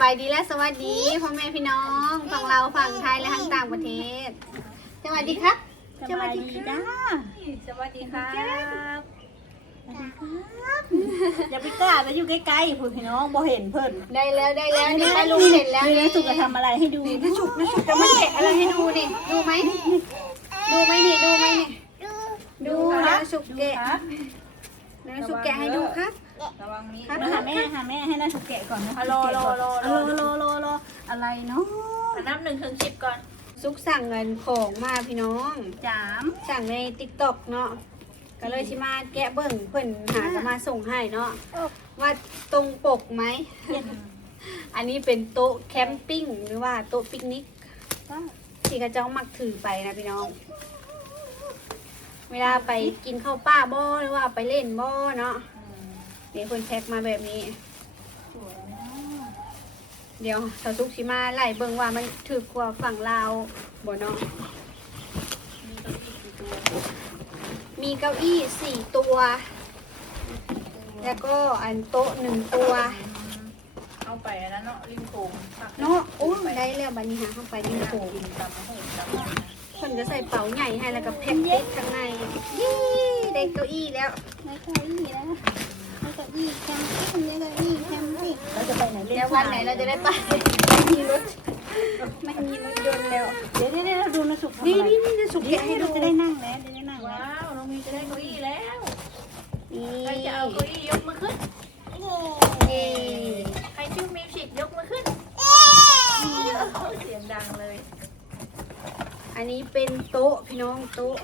บายดีและสวัสดีพ่อแม่พี่น้องฝั่งเราฝั่งไทยและทั้งต่างประเทศสวัสดีครับ สวัสดีจ้า สวัสดีครับ อย่าไปกล้าไปอยู่ใกล้ๆพี่น้องบ่เห็นเพิ่น ได้แล้วนี่ไปลุงเสร็จแล้ว นี่สุกจะทำอะไรให้ดู นี่น้าฉุกจะมาแกะอะไรให้ดูดิดูไหมนี่ดูน้าฉุกแกะ ครับ น้าฉุกแกะให้ดูครับ ระวังนี้ ครับ มาหาแม่ให้น่าสุกแกะก่อนนะ รอ อะไรเนาะ นับ1 ถึง 10ก่อน ซุกสั่งเงินของมาพี่น้อง จาม สั่งใน TikTok เนาะก็เลยชิมาแกะเบิ่งเพิ่นหาก็มาส่งให้เนาะว่าตรงปกไหม อันนี้เป็นโต๊ะแคมปิ้งหรือว่าโต๊ะปิกนิกที่เขาเจ้ามักถือไปนะพี่น้อง เวลาไปกินข้าวป้าบ่หรือว่าไปเล่นบ่เนาะนี่เพิ่นแพ็คมาแบบนี้ เดี๋ยวสาวซุกชิมาไล่เบิ่งว่ามันถือกว่าฝั่งลาวบ่เนาะมีเก้าอี้4 ตัว แล้วก็อันโต๊ะ1 ตัว เอาไปแล้วเนาะริมโขง เนาะโอ้ยได้แล้วบัดนี้หาเข้าไปในโถง กินตำหูตำ เพิ่นก็ใส่เป๋าใหญ่ให้แล้วก็แพ็คเล็กข้างในนี่ได้เก้าอี้แล้ว ไม่ค่อยดีแล้วไม่ค่อยดีแคมปิ้งไม่ค่อยดีแคมปิ้งเราจะไปไหนเล่น เดี๋ยววันไหนเราจะได้ไปไม่มีรถยนต์แล้ว เดี๋ยวเราดูนะสุก นี่จะสุกแกะให้ ให้ ดู เราจะได้นั่งแล้วจะได้นั่ง ว้า แล้ว วน้องมีจะได้เก้าอี้แล้ว นี่ ใครจะเอาเก้าอี้ยกมือขึ้น นี่ ใครชื่อมิวสิกยกมือขึ้นเสียงดังเลย อันนี้เป็นโต๊ะพี่น้องโต๊ะ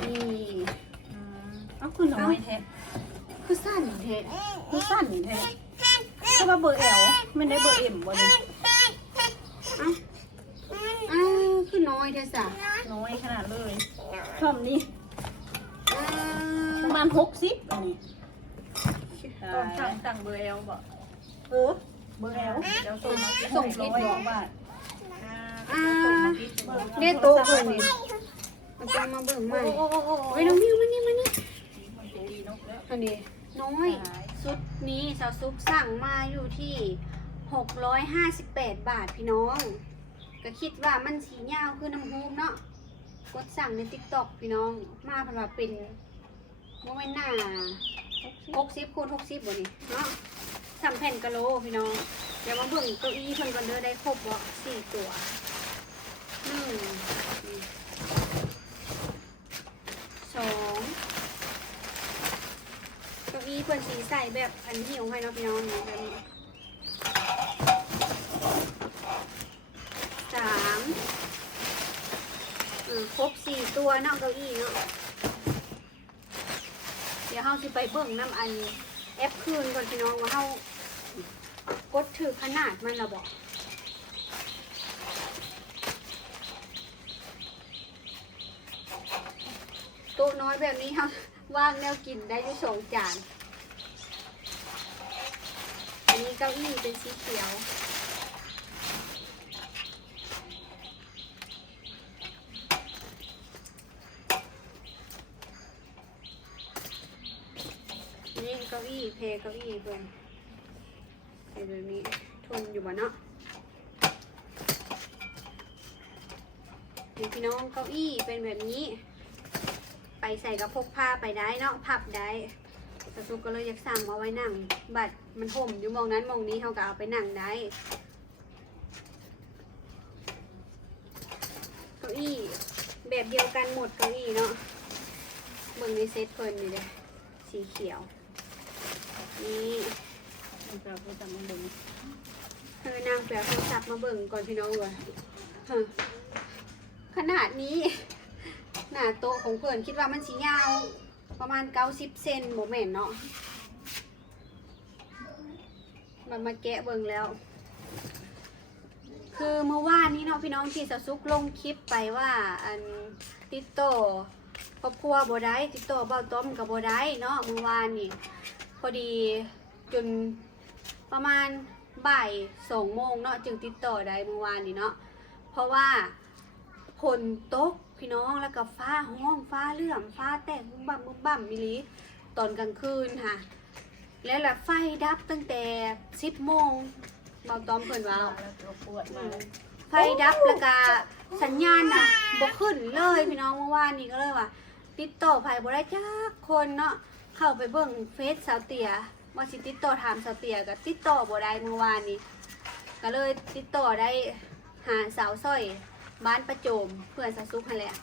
นี่ เอาคุณน้อยแท้ คือสั้นแท้ คือสั้นแท้ก็ว่าเบอร์ L ไม่ได้เบอร์ M บ่เลย อ้าวคือน้อยแท้สะ น้อยขนาดเลยชอบนี่ อ้า ประ ว มาณ60อันนี้ ต้องสั่งเบอร์เอลบอก เออเบอร์ L เดี๋ยวส่งมาที่ ส่งผิดบอกว่า อ้าวเนี่ยโต๊ะเพิ่นนี่มันจะมาเบิ่งใหม่เฮ้ยน้องมิวมานี่อันนี้น้อยชุดนี้สาวซุปสั่งมาอยู่ที่658 บาทพี่น้อง ก็คิดว่ามันสียาวคือน้ำฮูมเนาะกดสั่งใน TikTok พี่น้องมาเพราะว่าเป็นโมเมนต์หน้า60 คูณ 60บ่นี่เนาะ3 แผ่นกะโลพี่น้องเดี๋ยวมาเบิ่งเก้าอี้เพิ่นก่อนเด้อได้ครบบ่4 ตัว2เก้าอี้เพิ่นสีใส่แบบอันหิวให้เนาะพี่น้องเนี่ยแบบนี้3ครบ4 ตัวเนาะเก้าอี้เนาะเดี๋ยวเฮาสิไปเบิ่งน้ำอันแอปคืนก่อนพี่น้องว่าเฮากดถือขนาดมันแล้วบอกโต๊ะน้อยแบบนี้เฮาว่างแนวกินได้อยู่2 จานอันนี้เก้าอี้เป็นสีเขียวนี่เก้าอี้เพเก้าอี้เพื่อนไอ้แบบนี้ทนอยู่บ่เนาะนี่พี่น้องเก้าอี้เป็นแบบนี้ ไปใส่กับพกผ้าไปได้เนาะพับได้แต่ซุกก็เลยอยากสั่งมาไว้นั่งบัดมันห่มอยู่มองนั้นมองนี้เขาก็เอาไปนั่งได้เก้าอี้แบบเดียวกันหมดเก้าอี้เนาะเบิ่งในเซตเพิ่นนี่เลยสีเขียวนี่นางเปลี่ยนโทรศัพท์มาเบิ่งก่อนพี่น้องเลยขนาดนี้หน้าโต๊ะของเพื่อนคิดว่ามันสียาวประมาณ90 เซนโมเมนเนาะมันมาแกะเบิ่งแล้ว คือเมื่อวานนี้เนาะพี่น้องที่สาวซุกลงคลิปไปว่าอันติดต่อครอบครัวบ่ได้ติดต่อเบ้าต้อมกับบ่ได้เนาะเมื่อวานนี่พอดีจนประมาณบ่าย2 โมงเนาะจึงติดต่อได้เมื่อวานนี่เนาะเพราะว่าฝนตกพี่น้องแล้วก็ฟ้าห้องฟ้าเหลื่อมฟ้าแตกบุ้มบั่มมิลิตอนกลางคืนค่ะ แล้วล่ะไฟดับตั้งแต่10 โมงเบาตอมเพิ่นว่า แล้วตัวปวดมา ไฟดับแล้วก็สัญญาณน่ะบ่ขึ้นเลยพี่น้องเมื่อวานนี้ก็เลยว่า ติดต่อไผบ่ได้จักคนเนาะเข้าไปเบิ่งเฟซสาวเตียว่าสิติดต่อถามสาวเตียก็ติดต่อบ่ได้เมื่อวานนี้ก็เลยติดต่อได้หาสาวสร้อยบ้านประโจมเพื่อนสาวซุกนั่นแหละ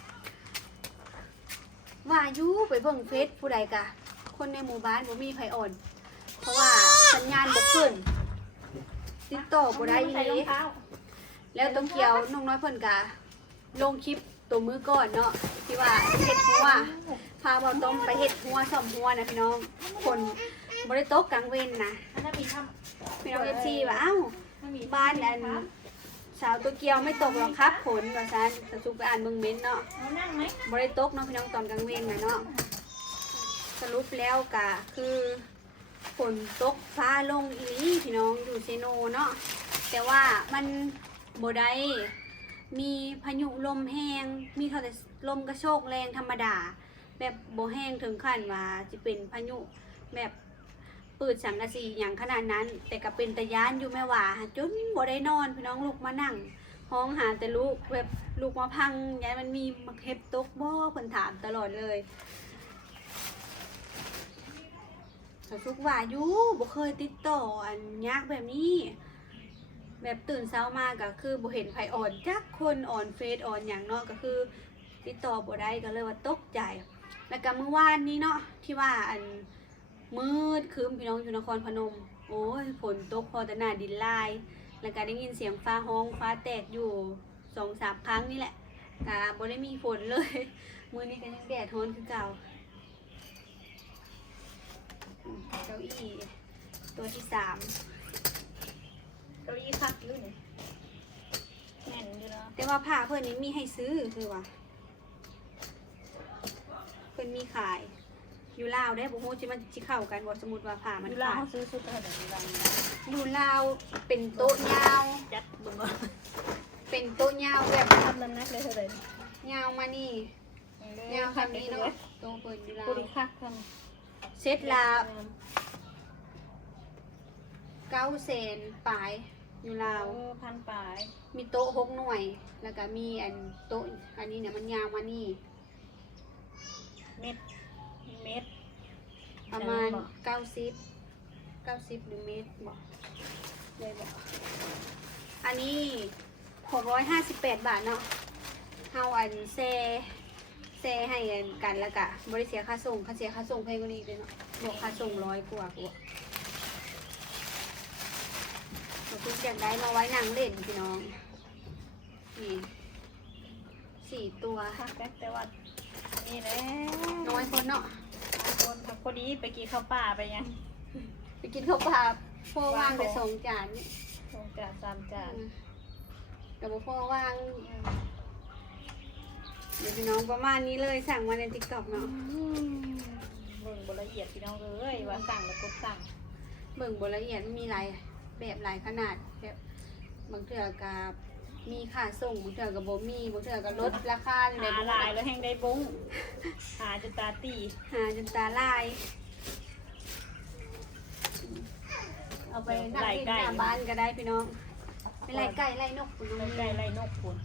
ว่าอยู่ไปเบิ่งเฟซผู้ใดกะคนในหมู่บ้านบ่มีไผอ่อน เพราะว่าสัญญาณบ่ขึ้นติดต่อบ่ได้อี ใส่ ห รอ ลี งเท้า แล้วต้องเกี่ยวน้องน้อยเพิ่นกะลงคลิปตัวมือก่อนเนาะที่ว่าเฮ็ดหัวพาเบาต้มไปเฮ็ดหัวซ่อมหัวนะพี่น้องคนบ่ได้ตกกลางเว้นนะ อันนั้นมีท พี่น้อง FC ว่าเอ้า ำมันมี บ้านอันสาวตัวเกียวไม่ตกหรอกครับฝนว่าซั่นสสุกไปอ่านเบิ่งเม้นต์เนาะ เอานั่งไหม บ่ได้ตกเนาะพี่น้องตอนกลางเว้นน่ะเนาะสรุปแล้วก็คือฝนตกฟ้าลงอีหลีพี่น้องอยู่เซโนเนาะแต่ว่ามันบ่ได้มีพายุลมแห้งมีเท่าแต่ลมกระโชกแรงธรรมดา แบบบ่แห้งถึงขั้นว่าจะเป็นพายุแบบปืดสังกะสีอย่างขนาดนั้น แต่ก็เป็นตะยานอยู่แม่ว่าจนบ่ได้นอนพี่น้องลูกมานั่งห้องหาแต่ลูกแบบลูกมาพังยายมันมีมักเห็บตกบ่เพิ่นถามตลอดเลยเขาทุกว่าอยู่บ่เคยติดต่ออันยากแบบนี้ แบบตื่นเช้ามาก็คือบ่เห็นไผอ่อนจักคนอ่อนเฟซอ่อนหยังเนาะก็คือติดต่อบ่ได้ก็เลยว่าตกใจ แล้วก็เมื่อวานนี้เนาะที่ว่าอันมืดครึ้มพี่น้องอยู่นครพนมโอ้ยฝนตกพอแต่หน้าดินลาย แล้วก็ได้ยินเสียงฟ้าฮ้องฟ้าแตกอยู่ 2-3 ครั้งนี่แหละก็บ่ได้มีฝนเลย มื้อนี้ก็ยังแดดร้อนคือเก่าเก้าอี้ตัวที่3 เก้าอี้คักอยู่นี่แน่นอยู่แล้ว แต่ว่าผ้าเพื่อนนี้มีให้ซื้อคือว่าเพื่อนมีขายอยู่ลาวได้บ่ฮู้สิมันสิเข้ากันบ่สมมุติว่าผ้ามัน เวลา ขาด เขาซื้อชุดอะไรแบบนี้บ้าง อยู่ลาวเป็นโต๊ะยาว จัดบึงว่า เป็นโต๊ะยาวแบบ ทำน้ำหนักเลยเท่าไหร่ ยาวมานี่ยาวคันนี้เนาะโต๊ะเพิ่นอยู่ลาว กุลิคักท เซ็ต ำ ละ900,000ปลายอยู่ลาว พันปลาย มีโต๊ะ6 หน่วย แล้วก็มีอันโต๊ะอันนี้เนี่ยมันยาวมานี่ เม็ด ประมาณ90หรือเมตรบอกเลยบอกอันนี้658 บาทเนาะเฮาอันแซ่ให้กันแล้วก็บริเสียค่าส่งค่าเสียค่าส่งแพงกว่านี้เลยเนาะบอกค่าส่ง100 กว่าเราคุณอยากได้มาไว้นั่งเล่นพี่น้องนี่4 ตัว คักแต่ว่านี่แหละ น้อยคนเนาะ คนพักพอดีไปกินข้าวป่าไปยัง ไปกินข้าวปลาพ่อว่างไป2 จานนี่ สองจานสามจาน กับพ่อว่างเดี๋ยวพี่น้องประมาณนี้เลยสั่งมาใน TikTok เนาะ เบิ่งบละเอียดพี่น้องเลยว่าสั่งแล้วกดสั่ง เบิ่งบทละเอียดมีหลายแบบหลายขนาดแบบบางเทื่อกับมีค่าส่งบางเทื่อกับบ่มีบางเทื่อกับลดราคาใน หาลายแล้วแห้งได้บุ้งหาจนตาตี หาจนตาลาย เอาไปนั่งกินหน้าบ้านก็ได้พี่น้องเป็นไรไก่ไรนกพี่น้อง ไก่ไล่นกคุณ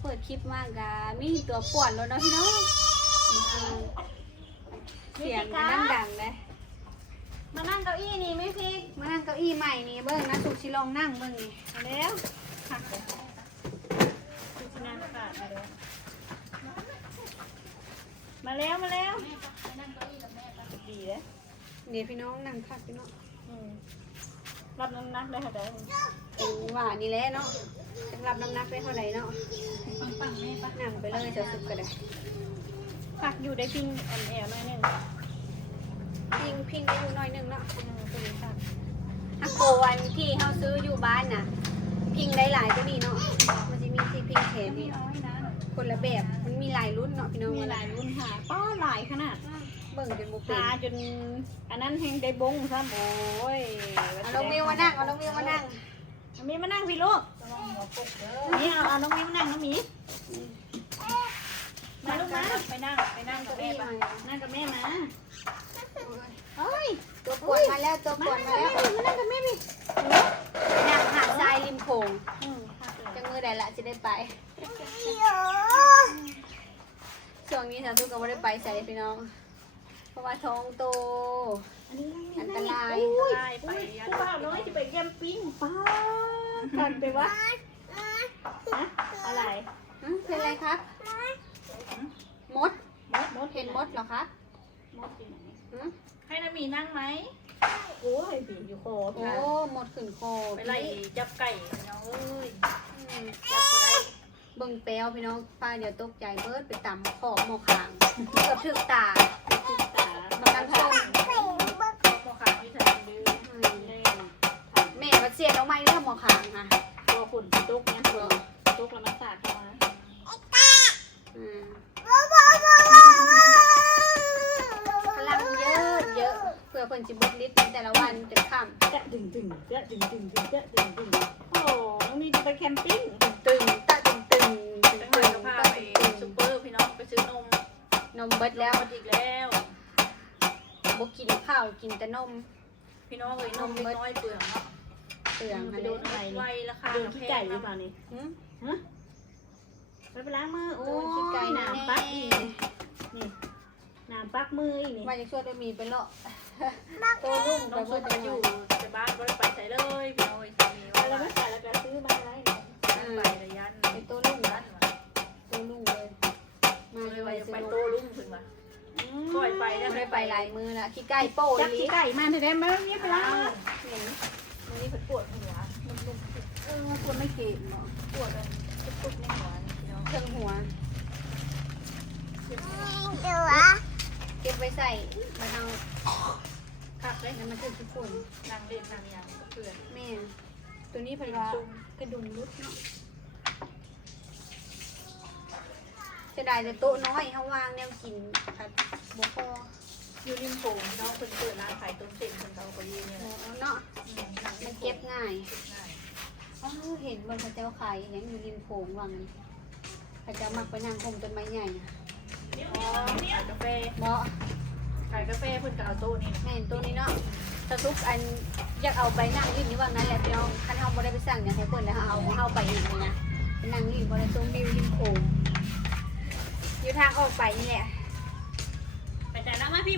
เปิดคลิปมากกะมีตัวป่วนแล้วเนาะพี่น้องเสียงก็ดังๆเลย มานั่งเก้าอี้นี่ไหมพี่ มานั่งเก้าอี้ใหม่นี่เบิ้งนะสุกชิลองนั่งเบิ้งนี่ มาแล้วหักเลยดูชนะขาดมาแล้วมาแล้วดีเลย เดี๋ยวพี่น้องนั่งคักพี่น้อง รับน้ำหนักได้เท่าไหร่ ว่านี่แหละเนาะจะรับน้ำหนักได้เท่าไหร่เนาะ ปังแม่ปัง นั่งไปเลยจะสุกก็ได้ ปักอยู่ได้พิงแอนแอลหน่อยนึง พิงได้อยู่หน่อยหนึงเนาะ ตัวนี้ปัก ฮักโกวันที่เขาซื้ออยู่บ้านน่ะ พิงได้หลายก็นี่เนาะมันจะมีที่พิงเขนนี่คนละแบบมันมีหลายรุ่นเนาะพี่น้อง มีหลายรุ่นหาป้อหลายขนาด เบิ่งจนบุเป็ หาน จนอันนั้นแห้งได้บงซ้ำโอ้ย เอาน้องมิวมานั่งเอาน้องมิวมานั่ง น้องมีมานั่งพี่ลูกนี่เอาน้องมีมานั่งน้องมีมาลูกมาไปนั่งกับแม่ปะนั่งกับแม่มา เฮ้ย ตัวปวดมาแล้วตัวปวดมาแล้ว มานั่งกับแม่พี่ นั่งหาดทรายริมโขงจังมือใดละจะได้ไปช่วงนี้สาวทุกก็ไม่ได้ไปใส่พี่น้องเพราะว่าท้องโต อันนี้ อันตราย ได้ไปผู้บ่าวน้อยจะไปแคมปิ้ง ป้ากันไปวะ อะไร เป็นไรครับมดเห็นมดเหรอครับ มดอยู่ไหน หืม ให้น้ามีนั่งไหมโอ้ยบีอยู่โคตร โอ้มดขึ้นโค ไปไล่จับไก่น้องเอ้ย อืม จับไปได้ เบิ่งแปลวพี่น้องป้าเดี๋ยวตกใจเบิดไปต่ำขอบหมอขางเกือบถึกตา ศึกษา มันกำลังส้ม โมขาที่ทำดื้อเล่น แม่ก็เสียน้องไม้เรื่องหมอขางค่ะ ตัวขุ่นตุ๊กเนี่ยตัวตุ๊กแล้วมาสาดเข้ามา อืมพลังเยอะเยอะเพื่อเพิ่นสิเบิดฤทธิ์ในแต่ละวันจนค่ำ แกะดึงดึงแกะดึงดึงแกะดึงดึงโอ้น้องมีจะไปแคมปิ้ง ตึงตะตึงตึงตึง จังห ตึ วัด ง ก็พา ตะ ไป ตึง ซูเปอร์พี่น้องไปซื้อนม นมเบิดแล้ว อีกแล้ว บ่กินข้าวกินแต่นม พี่น้องเลยนมน้อยเปลืองเนาะ เปลือง ไป อัน โด นี้ นอะไรไวราคา โดนขี้ไก่หรือเปล่านี่ หืม ไปล้างมือโอ้ โอ้ยขี้ไก่ น้ำปักอีนี่น้ำปักมืออีนี่ ว่าจะช่วยได้มีไปเลาะโตลุ่มไป น้อง เบิ ส้ ด ม ไป ไป อ อยู่ ยู่แต่บ้านก็ไปใส่เลยพี่น้องมี แล้ ว่าว ไม่ใส่แล้วก็ซื้อมาได้ ไประยัน ไปโตลุ่ม ยัน โตลุ่มเลยมา เล เลย ย ว่า ว่า จะ จะ ไป ไป โตลุ่มถึงว่ะปล่อยไปแล้ว ได้ไปหลายมือละขี้ไก่โป้ จับ ลี ขี้ไก่มาได้ไหมนี่ไปล้างมือ เห็น มันนี่ปวดหัวนุ่ม ควรไม่เก็บเนาะ ๆปวดเลยตุ๊บๆในหัวพี่น้อง เครื่องหัว เก็บไว้ใส่มาทาง คักเลย นั้นมันคือทุกคน นางเล่นนางยางกับเพื่อน แม่ตัวนี้เป็นว่ากระดุมรุดเนาะจะได้แต่โต๊ะน้อยเขาวางแนวกินค่ะบพอ อยู่ริมโขงน้องเพิ่นเปิดร้านขายต้มเส้นเพิ่นเอาไปยืนเนี่ย เนาะ นาง มันเก็บง่ายอ๋อเห็นบนพระเจ้าขายอย่างอยู่ริมโขงวังนี่พระเจ้ามักไปนั่งคมต้นไม้ใหญ่นะ อ๋อขายกาแฟ เนาะ ขายกาแฟเพิ่นก็เอาโต๊ะนี่ แม่นตัวนี้เนาะสทุกอันอยากเอาไปนั่งริมนี่ว่างั้นแหละพี่น้องคันเฮาบ่ได้ไปสั่งอย่างให้เพิ่นแล้วเฮาไปเองเลยนะไปนั่งริมบ่ได้ตรงวิวริมโขงอยู่ทางออกไปนี่แหละ ไปแต่ละมาพี่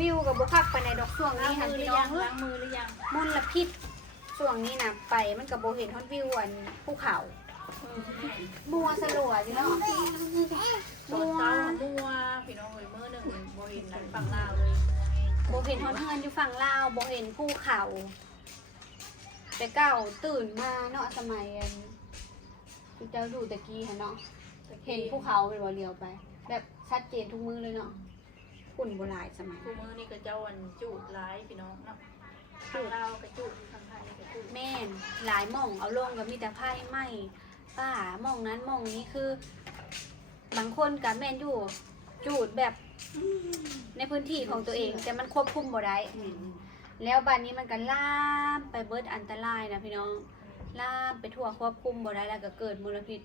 วิวกับบ่คักไปในดอกช่วง ล้า นี้ ง ค่ะ มือหรื พี่ อ น้อ ยัง งล้างมือหรือยัง มลพิษช่วงนี้น่ะไปมันก็บ่เห็นฮอดวิวอันภูเขาบัวสลัวจิเนาะ ตอนเช้ามัวพี่น้องเลยมื้อหนึงบ่เห็นนั้นฝั่งลาวเลย บ่เห็นฮอดเฮือนอยู่ฝั่งลาวบ่เห็นภูเขาแต่เก่าตื่นมาเนาะสมัยอันที่เจ้าดูตะกี้หั่นเนาะเห็นภูเขาเป็นบ่เลียวไป แบบชัดเจนทุกมือเลยเนาะฝุ่นบ่หลายสมัย ผู้มื้อนี่ก็เจ้าอันจูดหลายพี่น้องเนาะทางลาวก็จูดทางไทยก็จูด แม่นหลายหม่องเอาลงก็มีแต่ไผ่ไหม้ป้าหม่องนั้นหม่องนี้คือ บางคนก็แม่นอยู่จูดแบบในพื้นที่ของตัวเอง แต่มันควบคุมบ่ได้แล้วบ้านนี้มันก็ลามไปเบิดอันตรายนะพี่น้องลามไปทั่วควบคุมบ่ได้แล้วก็เกิดมลพิษ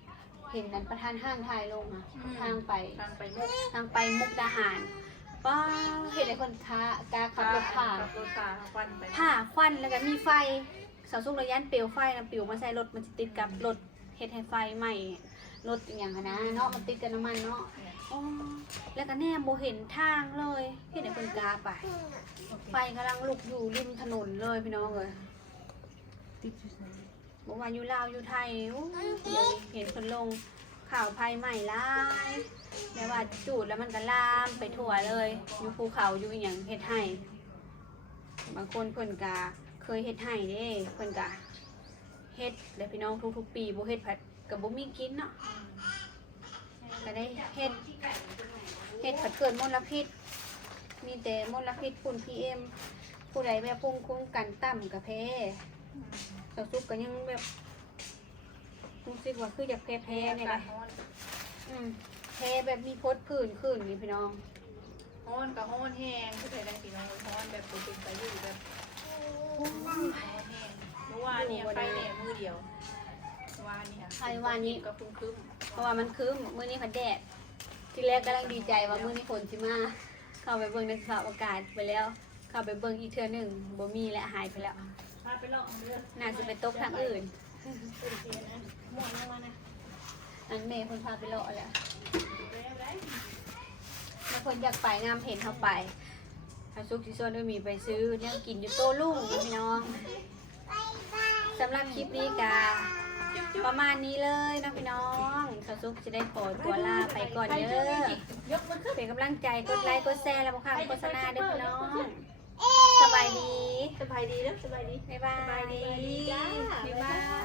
เห็นนั้นประธานห้างถ่ายลงอ่ะทางไป ทางไปมุก ทางไปมุกดาหารป้าเห็นไอ้คนค้ากาขับรถผ่าน ขับรถผ่านควันไป ผ่าควันแล้วก็มีไฟเสาสูงระยะเปลวไฟนะปลิวมาใส่รถมันจะติดกับรถเฮ็ดให้ไฟไหม้รถอย่างนั้นนะเนาะมันติดกับน้ำมันเนาะอ๋อแล้วก็แน่โบเห็นทางเลยเห็นไอ้คนกาไปไฟกำลังลุกอยู่ริมถนนเลยพี่น้องเลยบอกว่าอยู่ลาวอยู่ไทยโอ้ยเห็นคนลงข่าวไฟไหม้หลายแม้ว่าจูดแล้วมันก็ลามไปทั่วเลยอยู่ภูเขาอยู่อหย่างเฮ็ดให้ บางคนเพิ่นกะเคยเฮ็ดให้เด้เพิ่นกะเฮ็ดแล้วพี่น้องทุกๆปีบ่เฮ็ดผัดกับบ่มีกินเนาะก็ได้เฮ็ดผัดเกิดมลพิษมีแต่มลพิษฝุ่น PM ผู้ใดแบบภูมิคุ้มกันต่ำก็แพ้สาวสุกก็ยังแบบรู้สึกว่าคืออยากแพ้ๆนี่แหละแพ้แบบมีพดผื่นขึ้นนี่พี่น้อง ฮ้อนกับฮ้อนแห้งผู้ใดได้พี่น้องฮ้อนแบบเป็นไปอยู่แบบฮ้อนแห้งเมื่อวานเนี่ยไปเนี่ยมือเดียววานเนี่ยก็คึ้ม เพราะว่ามันคืมมื้อนี้พัดแดดที่แรกกำลังดีใจว่ามื้อนี้ฝนสิมา เข้าไปเบิ่งในสภาพอากาศไปแล้ว เข้าไปเบิ่งอีกเทื่อหนึงบ่มีและหายไปแล้ว พาไปลองเด้อ น่าจะไปตกทางอื่น หมดลงมานะ อันเมย์คนพาไปเลาะแล้ว ได้ บางคนอยากไปงามเห็นเขาไปเขาซุกที่ส่วนด้วยมีไปซื้อเนี่ยกินอยู่โต้รุ่งนะพี่น้องสำหรับคลิปนี้กาประมาณนี้เลยนะพี่น้องเขาซุกจะได้ขอตัวลาไปก่อนเด้อยกมือขึ้นเป็นกำลังใจกดไลค์กดแชร์แล้วบอกค่ะโฆษณาด้วยพี่น้องสบายดี สบายดีเด้อสบายดี บ๊ายบาย สบายดีจ้า บ๊ายบาย